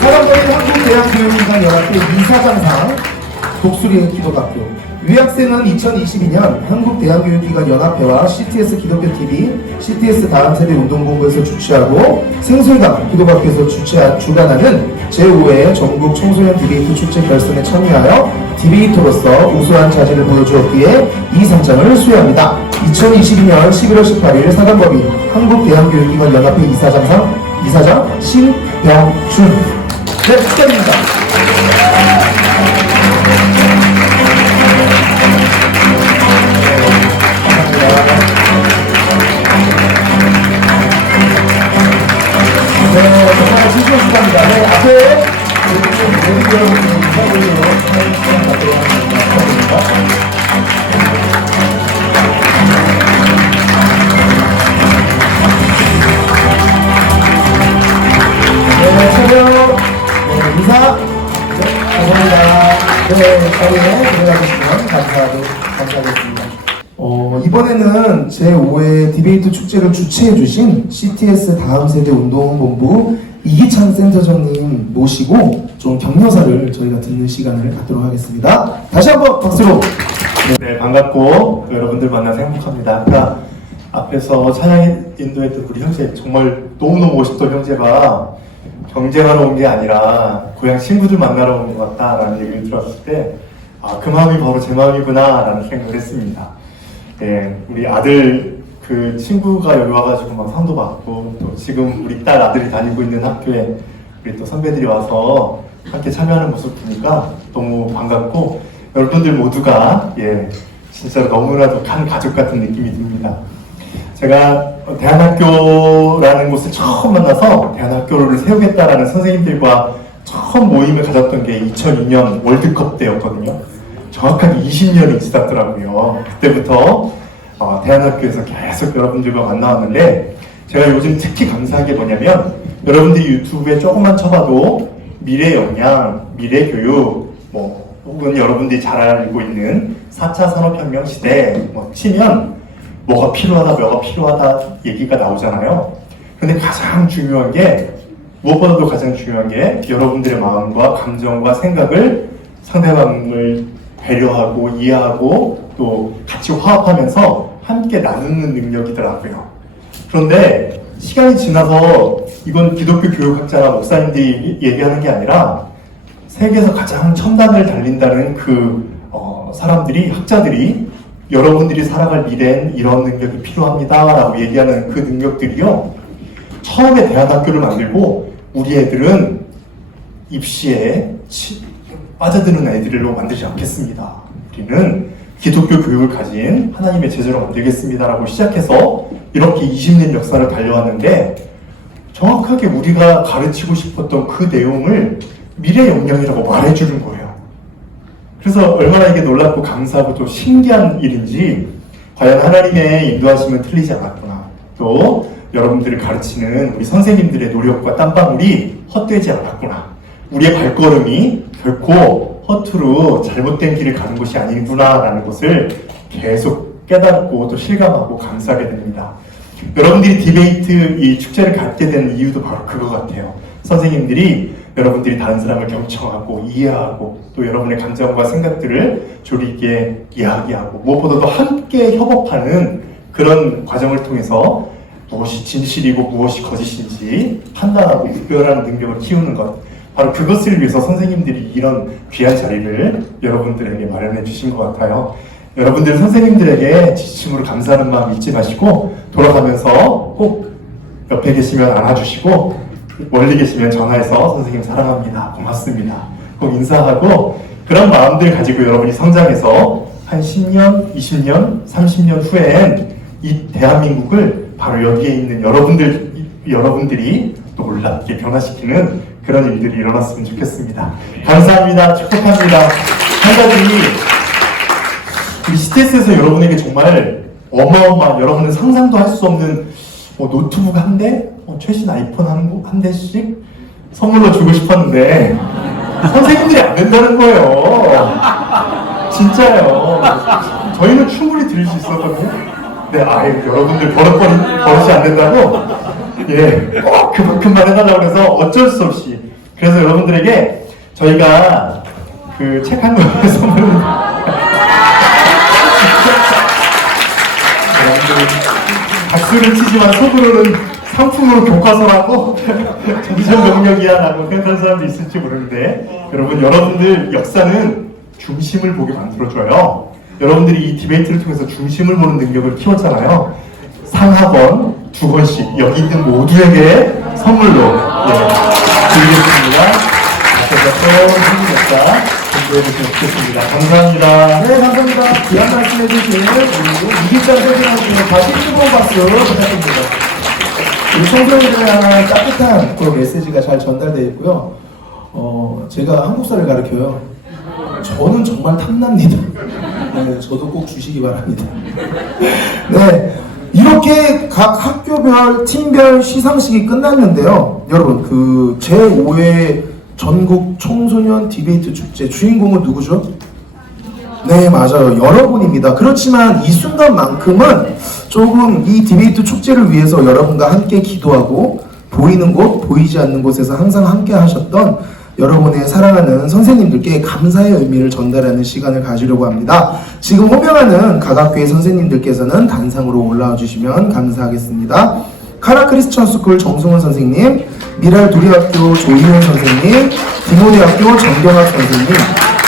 사랑받는 한국대학교육기관연합회 이사장상 독수리의 기독학교. 위 학생은 2022년 한국대학교육기관연합회와 CTS 기독교TV, CTS 다음세대 운동본부에서 주최하고 생술당 기독학교에서 주관하는 제5회 전국 청소년 디베이트 축제 결선에 참여하여 디베이터로서 우수한 자질을 보여주었기에 이 상장을 수여합니다. 2022년 11월 18일 사단법인 한국대학교육기관연합회 이사장 신병준. 네, 축하드립니다. 네, 정말 진심입니다. 네, 앞에 모든 여러분들 인사드리도록 하는 시간 갖도록 하겠습니다. 네, 촬영, 네, 인사, 네, 감사합니다. 네, 자리에 들어가주시면 감사하겠습니다. 이번에는 제5회 디베이트 축제를 주최해주신 CTS 다음세대 운동본부 이기찬 센터장님 모시고 좀 격려사를 저희가 듣는 시간을 갖도록 하겠습니다. 다시 한번 박수로. 네, 반갑고 여러분들 만나서 행복합니다. 아까 앞에서 찬양 인도했던 우리 형제, 정말 너무너무 멋있던 형제가 경쟁하러 온 게 아니라 고향 친구들 만나러 온 것 같다라는 얘기를 들었을 때, 아, 그 마음이 바로 제 마음이구나 라는 생각을 했습니다. 네, 우리 아들 그 친구가 여기 와가지고 막 상도 받고, 또 지금 우리 딸 아들이 다니고 있는 학교에 우리 또 선배들이 와서 함께 참여하는 모습 보니까 너무 반갑고, 여러분들 모두가 진짜로 너무나도 한 가족 같은 느낌이 듭니다. 제가 대한학교라는 곳을 처음 만나서 대한학교를 세우겠다라는 선생님들과 처음 모임을 가졌던 게 2002년 월드컵 때였거든요. 정확하게 20년이 지났더라고요. 그때부터 대한학교에서 계속 여러분들과 만나왔는데, 제가 요즘 특히 감사한 게 뭐냐면, 여러분들이 유튜브에 조금만 쳐봐도 미래 역량, 미래 교육, 혹은 여러분들이 잘 알고 있는 4차 산업혁명 시대 치면 뭐가 필요하다 얘기가 나오잖아요. 근데 가장 중요한 게, 무엇보다도 가장 중요한 게 여러분들의 마음과 감정과 생각을 상대방을 배려하고 이해하고 또 같이 화합하면서 함께 나누는 능력이더라고요. 그런데 시간이 지나서 이건 기독교 교육학자나 목사님들이 얘기하는 게 아니라 세계에서 가장 첨단을 달린다는 사람들이, 학자들이 여러분들이 살아갈 미래엔 이런 능력이 필요합니다 라고 얘기하는 그 능력들이요, 처음에 대한학교를 만들고 우리 애들은 입시에 빠져드는 애들로 만들지 않겠습니다. 우리는 기독교 교육을 가진 하나님의 제자로 만들겠습니다 라고 시작해서 이렇게 20년 역사를 달려왔는데, 정확하게 우리가 가르치고 싶었던 그 내용을 미래 역량이라고 말해주는 거예요. 그래서 얼마나 이게 놀랍고 감사하고 또 신기한 일인지, 과연 하나님의 인도하심은 틀리지 않았구나, 또 여러분들을 가르치는 우리 선생님들의 노력과 땀방울이 헛되지 않았구나, 우리의 발걸음이 결코 허투루 잘못된 길을 가는 것이 아니구나 라는 것을 계속 깨닫고 또 실감하고 감사하게 됩니다. 여러분들이 디베이트 이 축제를 갖게 되는 이유도 바로 그거 같아요. 선생님들이 여러분들이 다른 사람을 경청하고 이해하고 또 여러분의 감정과 생각들을 조리 있게 이야기하고 무엇보다도 함께 협업하는 그런 과정을 통해서 무엇이 진실이고 무엇이 거짓인지 판단하고 구별하는 능력을 키우는 것, 바로 그것을 위해서 선생님들이 이런 귀한 자리를 여러분들에게 마련해 주신 것 같아요. 여러분들 선생님들에게 진심으로 감사하는 마음 잊지 마시고, 돌아가면서 꼭 옆에 계시면 안아주시고, 멀리 계시면 전화해서 선생님 사랑합니다, 고맙습니다 꼭 인사하고, 그런 마음들 가지고 여러분이 성장해서 한 10년, 20년, 30년 후엔 이 대한민국을 바로 여기에 있는 여러분들이 놀랍게 변화시키는 그런 일들이 일어났으면 좋겠습니다. 감사합니다. 축복합니다. 한 가지 이 CTS에서 여러분에게 정말 어마어마한 여러분은 상상도 할 수 없는 노트북 한 대, 최신 아이폰 한 대씩 선물로 주고 싶었는데 선생님들이 안 된다는 거예요. 진짜요. 저희는 충분히 드릴 수 있었거든요. 네, 여러분들 버릇이 안 된다고? 예, 꼭 그만큼만 해달라고 해서 어쩔 수 없이. 그래서 여러분들에게 저희가 그 책 한 권을 선물로. 박수를 치지만 속으로는 상품으로 교과서라고 정전 명령이야라고 생각하는 사람도 있을지 모르는데 여러분들 역사는 중심을 보게 만들어줘요. 여러분들이 이 디베이트를 통해서 중심을 보는 능력을 키웠잖아요. 상하권 2권씩 여기 있는 모두에게 선물로 드리겠습니다. 앞에서 또 한국 역사 공부해주시면 좋겠습니다. 감사합니다. 네, 감사합니다. 귀한 말씀 해주신 우리 이기찬 선생님께 다시 뜨거운 박수 부탁드립니다. 우리 청소년들에 대한 따뜻한 그런 메시지가 잘 전달되어 있고요. 제가 한국사를 가르쳐요. 저는 정말 탐납니다. 네, 저도 꼭 주시기 바랍니다. 네, 이렇게 각 학교별, 팀별 시상식이 끝났는데요. 여러분, 그 제5회 전국 청소년 디베이트 축제 주인공은 누구죠? 네, 맞아요. 여러분입니다. 그렇지만 이 순간만큼은 조금 이 디베이트 축제를 위해서 여러분과 함께 기도하고 보이는 곳, 보이지 않는 곳에서 항상 함께 하셨던 여러분의 사랑하는 선생님들께 감사의 의미를 전달하는 시간을 가지려고 합니다. 지금 호명하는 각 학교의 선생님들께서는 단상으로 올라와 주시면 감사하겠습니다. 카라 크리스천 스쿨 정승훈 선생님, 미랄 두리학교 조희훈 선생님, 디모데학교 정경학 선생님,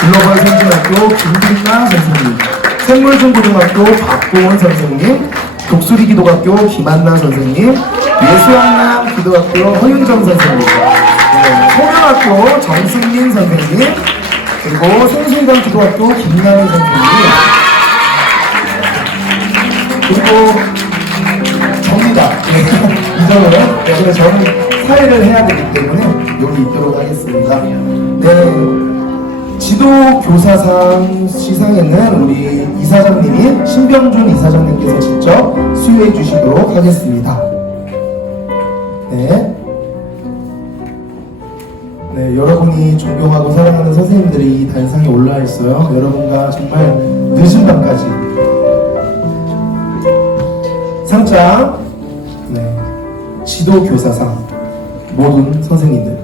글로벌 선진학교 김빛나 선생님, 생물중고등학교 박고은 선생님, 독수리 기도학교 김한나 선생님, 예수한남 기도학교 허윤정 선생님, 소명학교 정승민 선생님, 그리고 생수이강 기도학교 김나은 선생님, 그리고 접니다. 이전에 그래서 저는 사회를 해야 되기 때문에 여기 있도록 하겠습니다. 네, 지도교사상 시상에는 우리 이사장님인 신병준 이사장님께서 직접 수여해 주시도록 하겠습니다. 네. 네, 여러분이 존경하고 사랑하는 선생님들이 이 단상에 올라와 있어요. 여러분과 정말 늦은 밤까지 상장, 네, 지도교사상 모든 선생님들.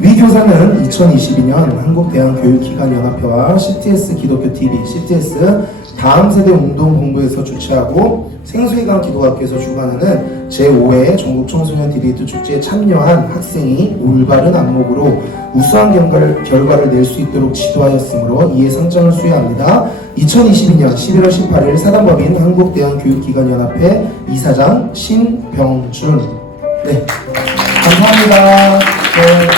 위 교사는 2022년 한국대한교육기관연합회와 CTS 기독교TV, CTS 다음세대 운동본부에서 주최하고 생수의강 기도학교에서 주관하는 제5회 전국청소년 디베이트 축제에 참여한 학생이 올바른 안목으로 우수한 결과를 낼 수 있도록 지도하였으므로 이에 상장을 수여합니다. 2022년 11월 18일 사단법인 한국대한교육기관연합회 이사장 신병준. 네, 감사합니다. 네.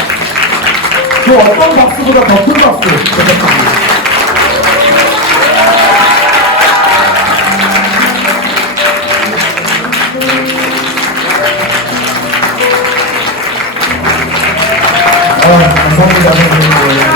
그 어떤 박수보다 더 큰 박수 부탁드립니다. 감사합니다, 선생님들.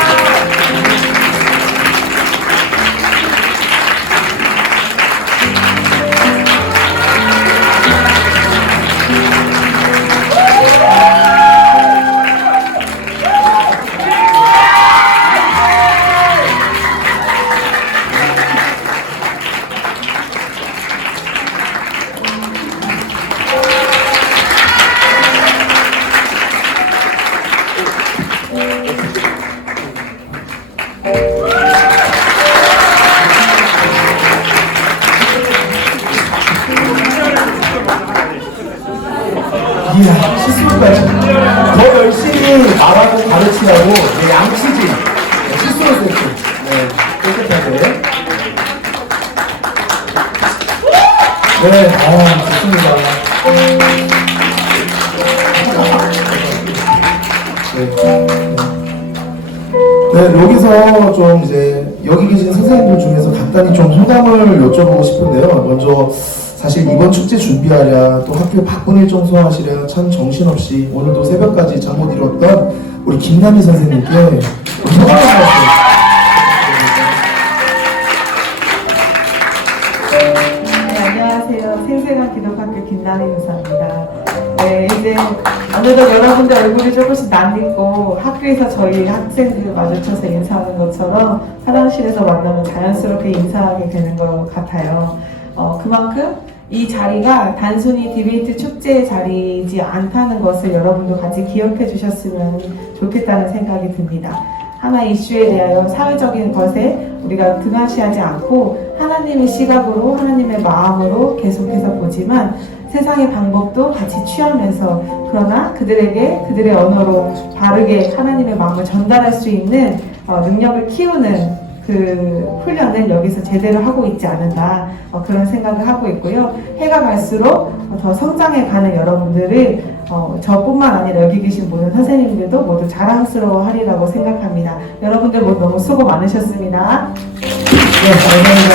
이야, 실수까지. 더 열심히 말하고 가르치라고, 네, 양치지. 네, 실수를 했죠. 네, 깨끗하게. 네, 좋습니다. 네, 여기서 좀 이제, 여기 계신 선생님들 중에서 간단히 좀 소감을 여쭤보고 싶은데요. 먼저, 사실 이번 축제 준비하랴 또 학교 바쁜 일정 소화하시랴 참 정신없이 오늘도 새벽까지 잠 못 이뤘던 우리 김남희 선생님께 소감 한 말씀. 빛나는 유사입니다. 네, 이제 어느덧 여러분들 얼굴이 조금씩 낯익고 학교에서 저희 학생들 마주쳐서 인사하는 것처럼 화장실에서 만나면 자연스럽게 인사하게 되는 것 같아요. 그만큼 이 자리가 단순히 디베이트 축제의 자리이지 않다는 것을 여러분도 같이 기억해 주셨으면 좋겠다는 생각이 듭니다. 하나 이슈에 대하여 사회적인 것에 우리가 등한시하지 않고 하나님의 시각으로 하나님의 마음으로 계속해서 보지만 세상의 방법도 같이 취하면서 그러나 그들의 언어로 바르게 하나님의 마음을 전달할 수 있는 능력을 키우는 그 훈련을 여기서 제대로 하고 있지 않은가 그런 생각을 하고 있고요. 해가 갈수록 더 성장해 가는 여러분들을 저뿐만 아니라 여기 계신 모든 선생님들도 모두 자랑스러워 하리라고 생각합니다. 여러분들 모두 너무 수고 많으셨습니다. 네, 감사합니다.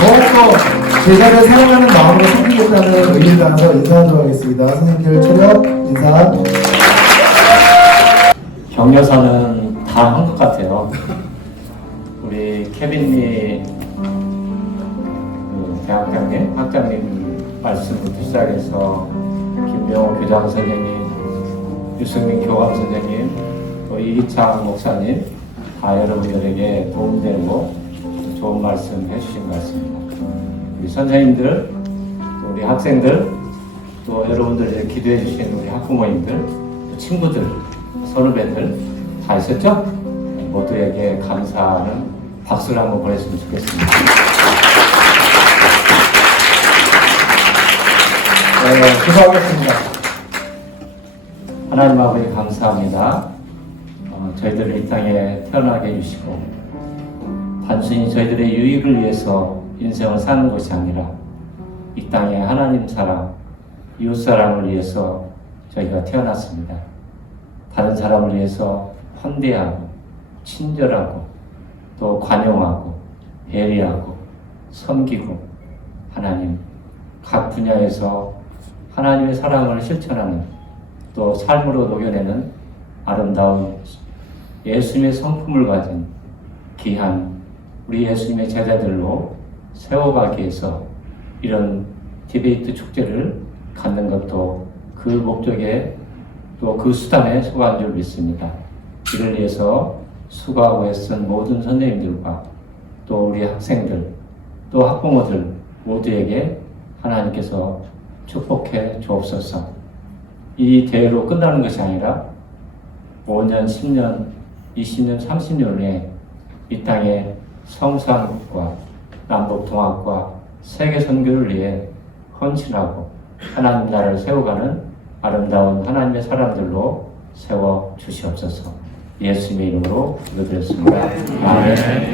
더욱더 제자를 사랑하는 마음으로 섬기겠다는 의미를 담아서 인사하도록 하겠습니다. 선생님들 체력 인사. 격려사는 다 한 것 같아요. 우리 케빈리 대학장님, 학장님 말씀부터 시작해서 김병호 교장 선생님, 유승민 교감 선생님, 또 이기창 목사님 다 여러분들에게 도움되고 좋은 말씀 해주신 것 같습니다. 우리 선생님들, 또 우리 학생들, 또 여러분들 기도해 주신 우리 학부모님들, 친구들, 선후배들 다 있었죠? 모두에게 감사하는 박수를 한번 보냈으면 좋겠습니다. 네, 기도하겠습니다. 하나님 아버지 감사합니다. 저희들을 이 땅에 태어나게 해주시고 단순히 저희들의 유익을 위해서 인생을 사는 것이 아니라 이 땅에 하나님 사랑, 이웃 사랑을 위해서 저희가 태어났습니다. 다른 사람을 위해서 헌대하고 친절하고 또 관용하고 배려하고 섬기고 하나님 각 분야에서 하나님의 사랑을 실천하는 또 삶으로 녹여내는 아름다운 예수님의 성품을 가진 귀한 우리 예수님의 제자들로 세워가기 위해서 이런 디베이트 축제를 갖는 것도 그 목적에 또 그 수단에 속한 줄 믿습니다. 이를 위해서 수고하고 애쓴 모든 선생님들과 또 우리 학생들 또 학부모들 모두에게 하나님께서 축복해 주옵소서. 이 대회로 끝나는 것이 아니라 5년, 10년, 20년, 30년 후에 이 땅에 성산국과 남북통합과 세계 선교를 위해 헌신하고 하나님 나라를 세워가는 아름다운 하나님의 사람들로 세워 주시옵소서. 예수님의 이름으로 기도드렸습니다. 아멘.